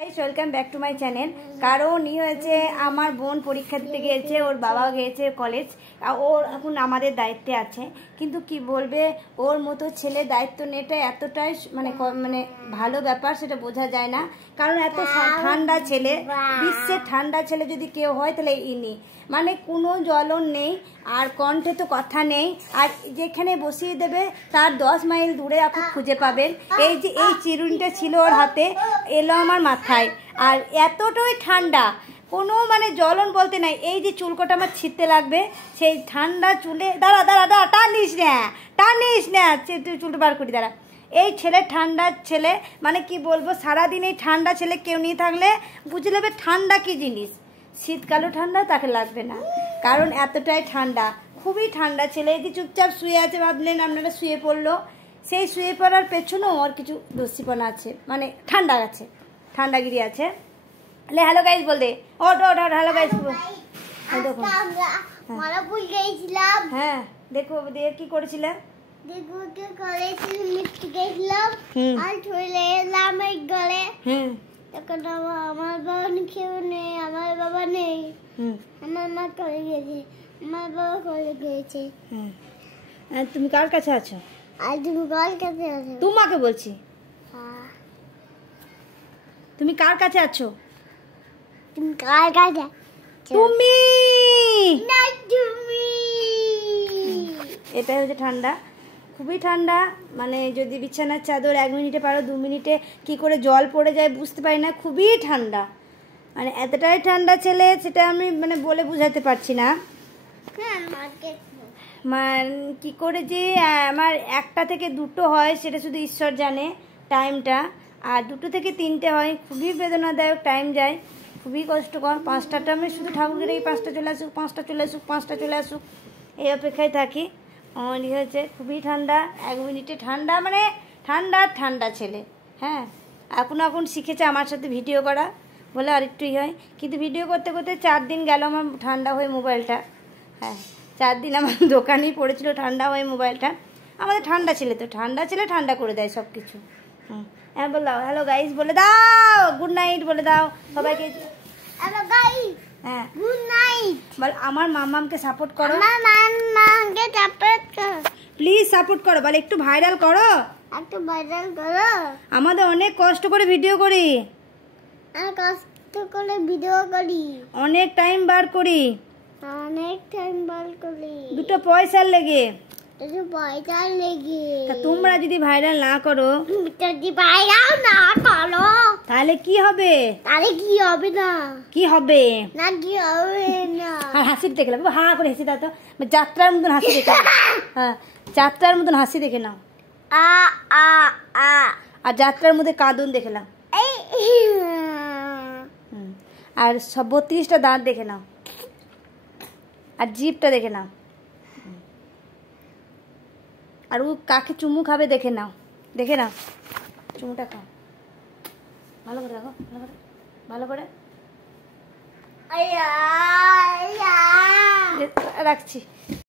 Welcome back to my channel. কারণ হয়েছে আমার বোন পরীক্ষা দিতে গিয়েছে, ওর বাবা গিয়েছে কলেজ, ওর এখন আমাদের দায়িত্বে আছে। কিন্তু কি বলবে, ওর মতো ছেলে দায়িত্ব নেওয়াটা এতটাই মানে ভালো ব্যাপার, সেটা বোঝা যায় না। কারণ এত ঠান্ডা ছেলে, বিশ্বের ঠান্ডা ছেলে যদি কেউ হয় তাহলে ইনি, মানে কোনো জ্বলন নেই, আর কণ্ঠে তো কথা নেই, আর যেখানে বসিয়ে দেবে তার 10 মাইল দূরে আপনি খুঁজে পাবেন। এই যে এই চিরুনিটা ছিল ওর হাতে, এলো আমার মাথায়, আর এতটাই ঠান্ডা, কোনো মানে জ্বলন বলতে নাই। এই যে চুলকোটা আমার ছিঁড়তে লাগবে, সেই ঠান্ডা চুলে দাঁড়া দাঁড়া দাঁড়া টানিস না চুলটা বার করি দাঁড়া। এই ছেলে ঠান্ডার ছেলে, মানে কি বলবো, সারাদিন এই ঠান্ডা ছেলে কেউ নিয়ে থাকলে বুঝে নেবে ঠান্ডা কি জিনিস। শীতকালও ঠান্ডা তাকে লাগবে না, কারণ এতটাই ঠান্ডা, খুবই ঠান্ডা ছেলে। এই যে চুপচাপ শুয়ে আছে, ভাবলেন আপনারা শুয়ে পড়লো, সেই শুয়ে পড়ার পেছনেও ওর কিছু দস্যিপনা আছে, মানে ঠান্ডা আছে, ঠান্ডাগিরি আছে। হ্যালো গাইস বল দে, ওট হ্যালো গাইস। হ্যাঁ দেখো দিয়ে কি করেছিলাম, আমার বাবা কেউ নেই, আমার বাবা নেই, আমার মা চলে গেছে, আমার বাবা চলে গেছে। তুমি কার কাছে আছো? আর তুমি কার কাছে আছো? তোমাকে বলছি, তুমি কার কাছে আছো? তুমি কার কাছে? তুমি না তুমি। এটাই হচ্ছে ঠান্ডা, খুবই ঠান্ডা। মানে যদি বিছানার চাদর 1 মিনিটে পারো 2 মিনিটে কি করে জল পড়ে যায় বুঝতে পারি না, খুবই ঠান্ডা, মানে এতটাই ঠান্ডা ছেলে, সেটা আমি মানে বলে বোঝাতে পারছি না। কি করে যে আমার 1টা থেকে 2টো হয় সেটা শুধু ঈশ্বর জানে টাইমটা, আর 2টো থেকে 3টে হয়, খুবই বেদনাদায়ক টাইম যায়, খুবই কষ্টকর। 5টাটা আমি শুধু ঠাকুরের এই 5টা চলে আসুক, 5টা চলে আসুক, 5টা চলে আসুক, এই অপেক্ষায় থাকি। আমার হয়েছে খুবই ঠান্ডা, 1 মিনিটে ঠান্ডা, মানে ঠান্ডা ছেলে। হ্যাঁ, এখন শিখেছে আমার সাথে ভিডিও করা বলে আরেকটুই হয়, কিন্তু ভিডিও করতে করতে 4 দিন গেল আমার ঠান্ডা হয়ে মোবাইলটা। হ্যাঁ, 4 দিন আমার দোকানেই পড়েছিল ঠান্ডা হয়ে মোবাইলটা। আমাদের ঠান্ডা ছেলে তো, ঠান্ডা ছেলে ঠান্ডা করে দেয় সব কিছু। হ্যাঁ বল দাও, হ্যালো গাইস বলে দাও, গুড নাইট বলে দাও সবাইকে। হ্যালো গাইস, হ্যাঁ গুড নাইট বল। আমার মামামকে সাপোর্ট করো, আমার মামাকে সাপোর্ট করো, প্লিজ সাপোর্ট করো, বল একটু ভাইরাল করো, একটু ভাইরাল করো। আমাদের অনেক কষ্ট করে ভিডিও করি, আর কষ্ট করে ভিডিও করি, অনেক টাইম বার করি, অনেক টাইম বার করি, 2টো পয়সার লেগে। একটু পয়সা লেগে। তা তোমরা যদি ভাইরাল না করো, যদি ভাইরাল না করো, তাহলে কি হবে? তাহলে কি হবে না? কি হবে না, কি হবে না? আর হাসি দেখে নাও, হা করে হেসে দাও তো, যাত্রার মতন হাসি দেখে নাও। হ্যাঁ, যাত্রার মতন হাসি দেখে নাও, আ আ আ। আর যাত্রার মধ্যে কাঁদুন দেখে নাও, আর সব 32টা দাঁত দেখে নাও, আর জিভটা দেখে নাও, আর ও কাকে চুমু খাবে দেখে নাও, চুমুটা খাও, ভালো করে রাখো, ভালো করে রাখছি।